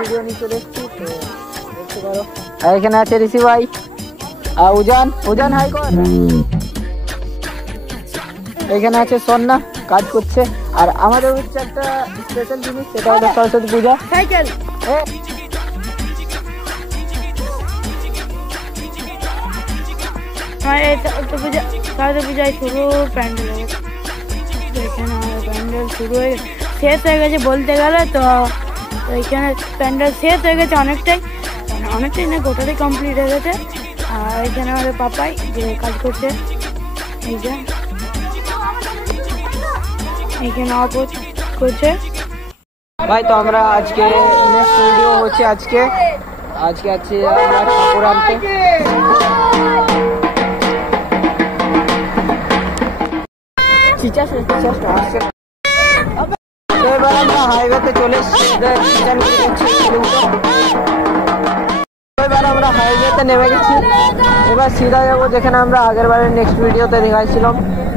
Video নিয়ে চলে এসেছি তো দেখতে পারো। আর এখানে আছে ঋষি ভাই আর উজান হাই কর। এখানে আছে সন্না কাজ করছে। আর আমাদের হচ্ছে একটা স্পেশাল জিনিস, সেটা হলো সরস্বতী পূজা সাইকেল। সরস্বতী পূজায় শুরু প্যান্ডেল এখানে প্যান্ডেল শুরু হয়ে শেষ হয়ে গেছে বলতে গেলে। তো এখানে প্যান্ডেল শেষ হয়ে গেছে অনেকটাই না, গোটাটাই কমপ্লিট হয়ে গেছে। আর এখানে আমাদের পাপাই যে কাজ করছে, এই যে এইখানে অপোজ করছে ভাই। তো আমরা আজকে নেক্সট ভিডিও হচ্ছে আজকে আছি আমরা ঠাকুর আনতে। এবার আমরা হাইওয়েতে চলে এসেছি। এবার আমরা হাইওয়েতে নেমে গেছি। এবার সিধা যাবো যেখানে আমরা আগের বারের নেক্সট ভিডিওতে দেখাইছিলাম।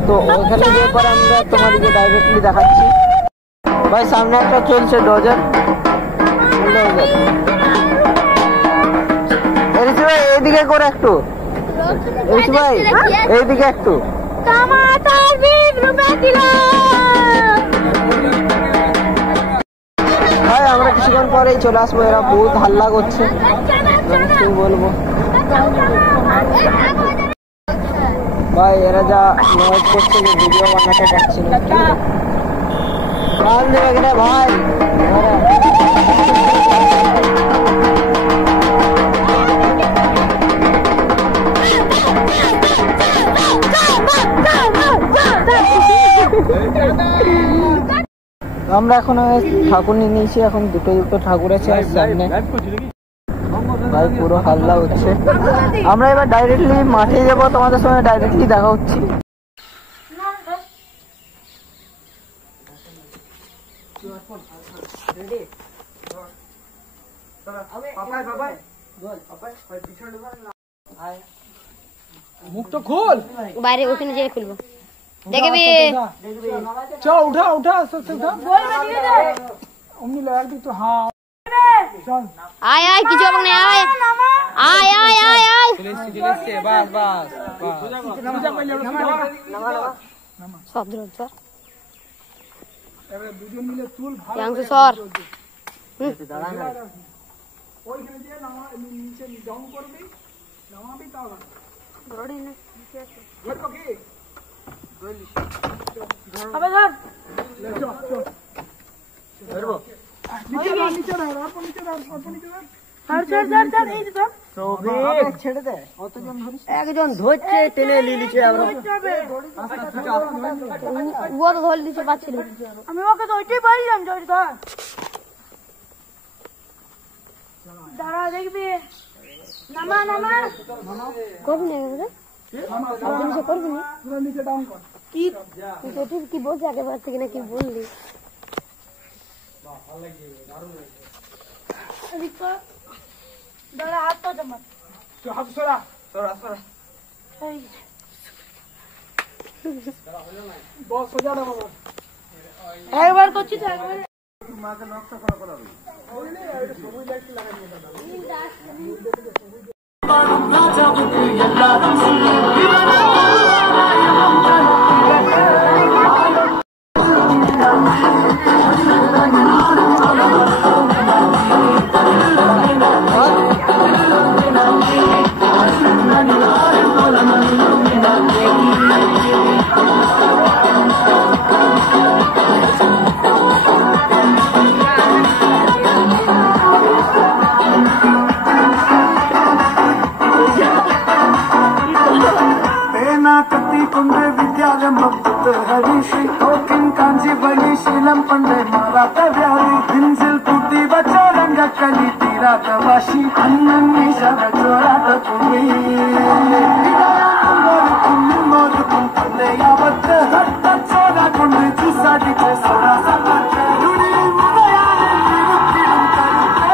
তো ওখানে গিয়ে পরে আমরা তোমাদেরকে ডাইরেক্টলি দেখাচ্ছি। ভাই সামনে একটা চলছে ডোজার। ভাই এইদিকে করে একটু, ভাই এইদিকে একটু। ভাই আমরা কিছুক্ষণ পরেই চলে আসবো। এরা বহুত হাল্লা করছে, কি বলবো ভাই। এরা যা নয়েজ করছে যে ভিডিও বানাতে পারছি না। গান দেবে কিনা ভাই? আমরা এখন ঠাকুর নিয়ে নিয়েছি। এখন দুটো ঠাকুর আছে সামনে। ভাই পুরো হাল্লা হচ্ছে। আমরা এবার ডাইরেক্টলি মাঠে যাবো, তোমাদের সঙ্গে ডাইরেক্টলি দেখা হচ্ছে। মুখটা খোল, বাইরে ওখানে যেয়ে খুলবো দেখবি। চল উঠা অমনি লাগ দি তো। হ্যাঁ চল আয় কিছু হবে না। আয় চলে বাস পূজা কইলে সব ধর এবারে দুজন মিলে চুল ভালো করে সর। দাঁড়া না ওইখানে যে নিচে ডাউন করবি, নামাবি তাও না ধরে না নিচে আছে ধর কি ধরলিস আবে ধর চল ধরবো নিচে ধর এই ধর সবে ছেড়ে দে। অতজন ধরিস, একজন ধরছে টেনে লিলিছে। আমরা ও তো ধরে লিছে পাচ্ছিল, আমি ওকে তো ওইটাই পাইলাম। ধর দাঁড়া দেখবি। নামা করবি না রে, করবি না পুরো নিচে ডাউন কর। কি বলছে আগে বাড়ছে কিনা কি বললি? দাঁড়া হাত তো জমা হাত সরা বস সোজা না বাবা। একবার করছি তো একবার মাকে নকশা করা ওইলে এটা সবুজ লাইট লাগাই शीलम पंडे मारा व्यारी हिंजिल टूटी बचा रंग कली तीरा तवाशी अन्ननी शर चोरा तुम्ही मोर तुमने यावत हट्ट चोरा कुंड जुसाडी चे सोरा सलट रुडी मुया रुकी रुकी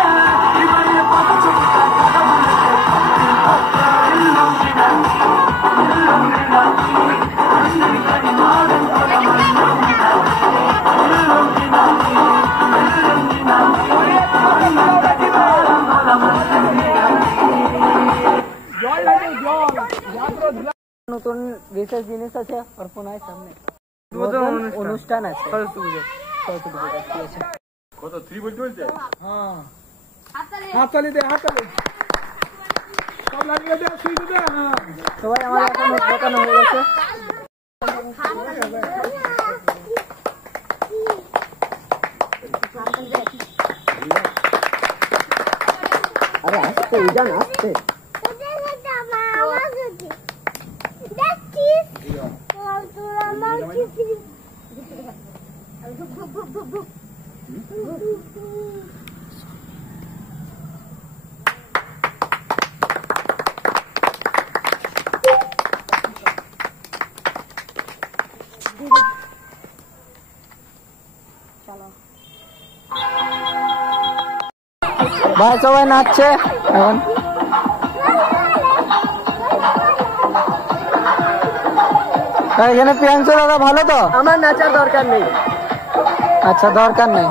इबरे पाछ चुका নতুন বিশেষ জিনিস আছে অর্পণার সামনে অনুষ্ঠান আছে সরস্বতী পুজো ঠিক আছে কত 3 বলতে বলতে হ্যাঁ হাততালি দে হাততালি সব লাগিয়ে দে সুইচ দে হ্যাঁ সবাই আমার এখন উদ্বোধন হয়ে গেছে अरे आस्ते उजान आस्ते ভাই সবাই নাচছে এখন এখানে প্রিয়াংশু দাদা ভালো তো আমার নাচার দরকার নেই আচ্ছা দরকার নেই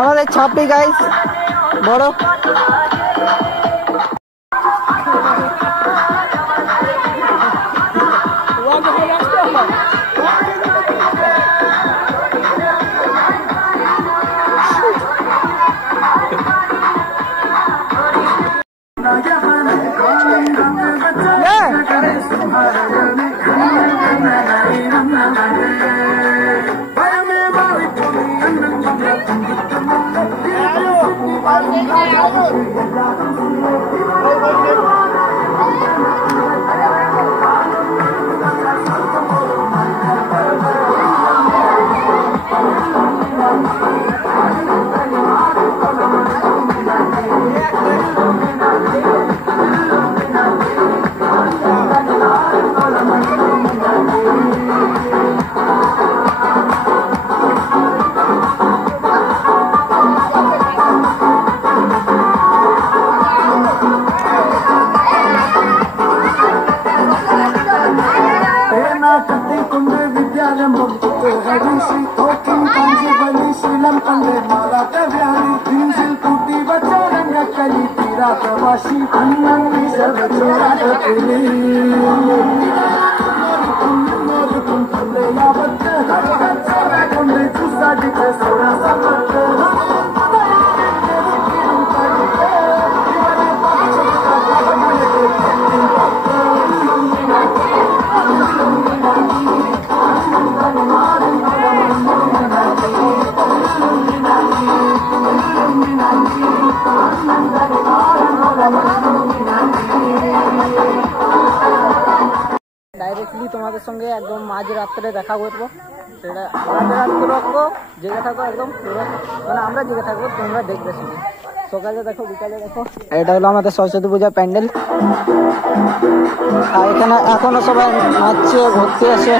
আমাদের ছাপি গাইস বড় ডাইরেক্টলি তোমাদের সঙ্গে একদম মাঝ রাত্রে দেখা করবো সেটা মাঝ রাত্রে রাখবো জেগে থাকো একদম পুরো মানে আমরা জেগে থাকবো তোমরা দেখবে শুধু সকালে দেখো বিকালে দেখো এটা হলো আমাদের সরস্বতী পূজা প্যান্ডেল আর এখানে এখনো সবাই নাচছে ঘুরতে আসে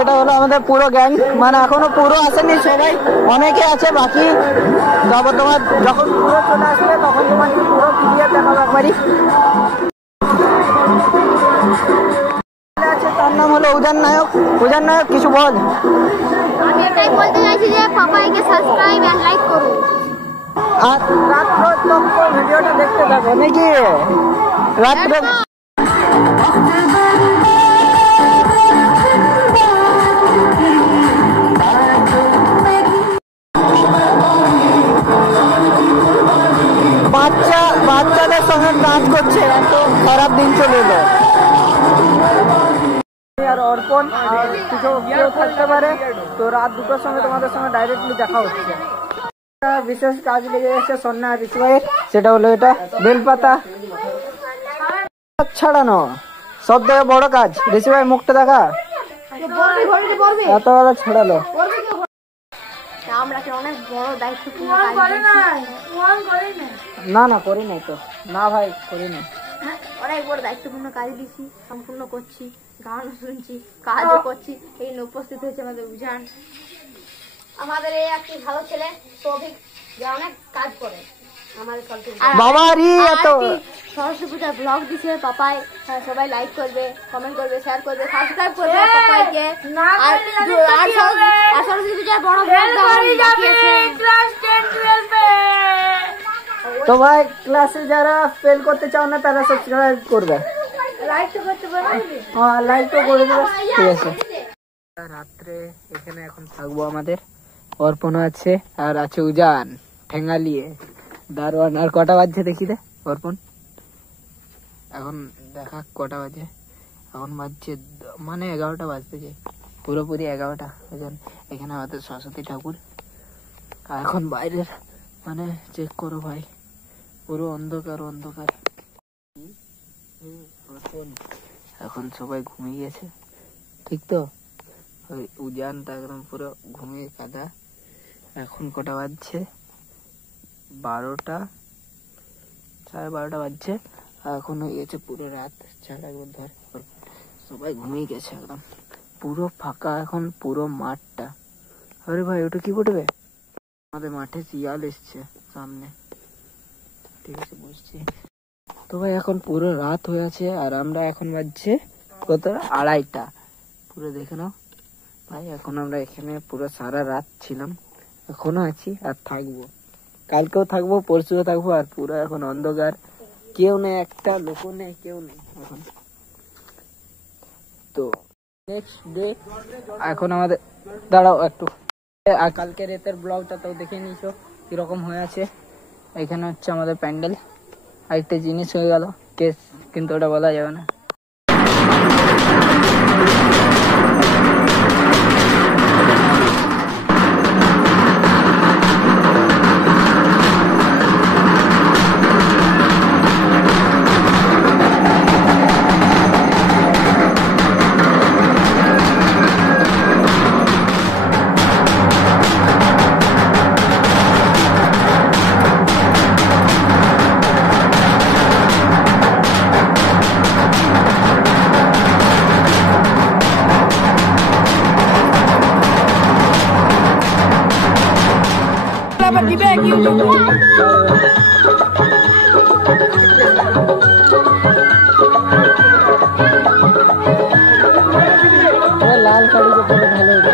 এটা হলো আমাদের পুরো গ্যাং মানে এখনো পুরো আসেনি সবাই অনেকে আছে বাকি তারপর তোমার যখন পুরো চলে আসবে তখন তোমাকে পুরো ক্লিয়ার দেখাবো একবারই আছে তার নাম হলো উজান নায়ক কিছু বল আমি এটাই বলতে চাইছি যে পাপাইকে সাবস্ক্রাইব এন্ড লাইক করুন আর রাত্র তোমরা ভিডিওটা দেখতে থাকো নাকি রাত্র বাচ্চাদের সঙ্গে নাচ করছে এত খারাপ দিন চলে এলো আর অর্পণ আর কিছু কেউ থাকতে পারে তো রাত 2টার সময় তোমাদের সঙ্গে ডাইরেক্টলি দেখা হচ্ছে বিশেষ কাজ লেগে গেছে সন্ধ্যা ঋষি ভাইয়ের সেটা হলো এটা বেলপাতা ছাড়ানো সব থেকে বড় কাজ ঋষি ভাই মুখটা দেখা এত বড় ছাড়ালো না না করি নাই তো না ভাই করি নাই অনেক বড় দায়িত্বপূর্ণ কাজ দিচ্ছি সম্পূর্ণ করছি গানও শুনছি কাজও করছি এই উপস্থিত হয়েছে আমাদের উজান আমাদের এই একটি ভালো ছেলে সৌভিক যা অনেক কাজ করে বাবারি এত সরস্বতী পূজার ব্লগ দিছে পাপাই, সবাই লাইক করবে, কমেন্ট করবে, শেয়ার করবে, সাবস্ক্রাইব করবে পাপাইকে। আর সরস্বতী পূজার বড় তো ভাই ক্লাসে যারা ফেল করতে চাও না তারা সাবস্ক্রাইব করবে, লাইক তো করতে পারবে। হ্যাঁ লাইক তো করে দেবে। ঠিক আছে, রাত্রে এখানে এখন থাকবো। আমাদের অর্পণ আছে আর আছে উজান ঠেঙ্গালিয়ে দারোয়ান। আর কটা বাজছে দেখি রে অর্পণ, এখন দেখা কটা বাজে। এখন বাজছে মানে 11টা বাজতে যায়, পুরোপুরি 11টা। এখানে আমাদের সরস্বতী ঠাকুর। আর এখন বাইরের মানে চেক করো ভাই, পুরো অন্ধকার অন্ধকার। এখন সবাই ঘুমিয়ে গেছে, ঠিক তো? ওই উজানটা একদম পুরো ঘুমিয়ে কাদা। এখন কটা বাজছে? 12টা, 12:30 বাজছে। এখন হয়ে গেছে পুরো রাত। ছাড়া একবার ধর, সবাই ঘুমিয়ে গেছে একদম, পুরো ফাঁকা এখন পুরো মাঠটা। আরে ভাই ওটা কি করবে? আমাদের মাঠে শিয়াল এসছে সামনে। ঠিক আছে বুঝছি। তো ভাই এখন পুরো রাত হয়ে আছে আর আমরা এখন বাজছে কত? 2:30। পুরো দেখে নাও ভাই, এখন আমরা এখানে পুরো সারা রাত ছিলাম, এখনো আছি আর থাকবো। কালকেও থাকবো, পরশুও থাকবো। আর পুরো এখন অন্ধকার, কেউ নেই, একটা লোক নেই, কেউ নেই এখন। তো নেক্সট ডে এখন আমাদের, দাঁড়াও একটু, আর কালকে রাতের ব্লগটা তো দেখে নিছো কিরকম হয়ে আছে। এখানে হচ্ছে আমাদের প্যান্ডেল। আরেকটা জিনিস হয়ে গেল কেস, কিন্তু ওটা বলা যাবে না। লাল শাড়ি পরে ভালো হতো।